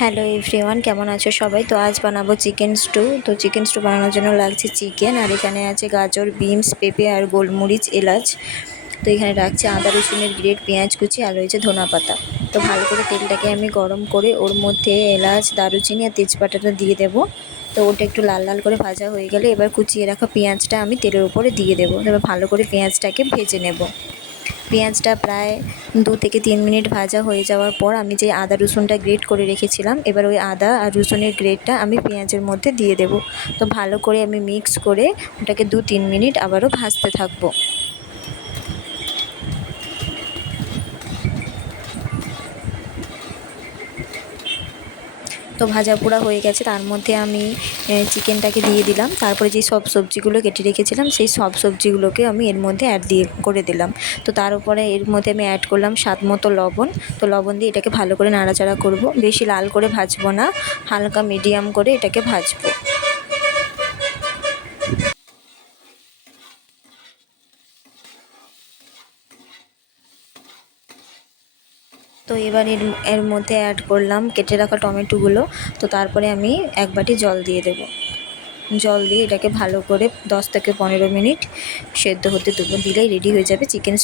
Hello everyone, কেমন আছো সবাই? তো আজ বানাবো চিকেন স্টু। তো চিকেন স্টু বানানোর জন্য লাগছে চিকেন, আর এখানে আছে গাজর, বিনস, পেঁপে আর গোলমরিচ, এলাচ। তো এখানে রাখছে আদা রসুনের গ্রেট, পেঁয়াজ কুচি আর রয়েছে ধনা পাতা। তো ভালো করে তেলটাকে আমি গরম করে ওর মধ্যে এলাচ, দারুচিনি আর তেজপাতাটা দিয়ে দেবো। তো ওটা একটু লাল লাল করে ভাজা হয়ে গেলে এবার কুচিয়ে রাখা পেঁয়াজটা আমি তেলের উপরে দিয়ে দেবো। এবার ভালো করে পেঁয়াজটাকে ভেজে নেব। পেঁয়াজটা প্রায় 2 থেকে 3 মিনিট ভাজা হয়ে যাওয়ার পর আমি যে আদা রসুনটা গ্রেট করে রেখেছিলাম, এবার ওই আদা আর রসুনের গ্রেটটা আমি পেঁয়াজের মধ্যে দিয়ে দেব। তো ভালো করে আমি মিক্স করে ওটাকে 2-3 মিনিট আবারও ভাজতে থাকবো। তো ভাজা পোড়া হয়ে গেছে, তার মধ্যে আমি চিকেনটাকে দিয়ে দিলাম। তারপরে যে সব সবজিগুলো কেটে রেখেছিলাম সেই সব সবজিগুলোকে আমি এর মধ্যে অ্যাড করে দিলাম। তো তার উপরে এর মধ্যে আমি অ্যাড করলাম স্বাদ মতো লবণ। তো লবণ দিয়ে এটাকে ভালো করে নাড়াচাড়া করব। বেশি লাল করে ভাজবো না, হালকা মিডিয়াম করে এটাকে ভাজবো। তো এবার এর মধ্যে অ্যাড করলাম কেটে রাখা টমেটোগুলো। তো তারপরে আমি 1 বাটি জল দিয়ে দেবো। জল দিয়ে এটাকে ভালো করে 10 থেকে 15 মিনিট সেদ্ধ হতে দেবো। দিলেই রেডি হয়ে যাবে চিকেন।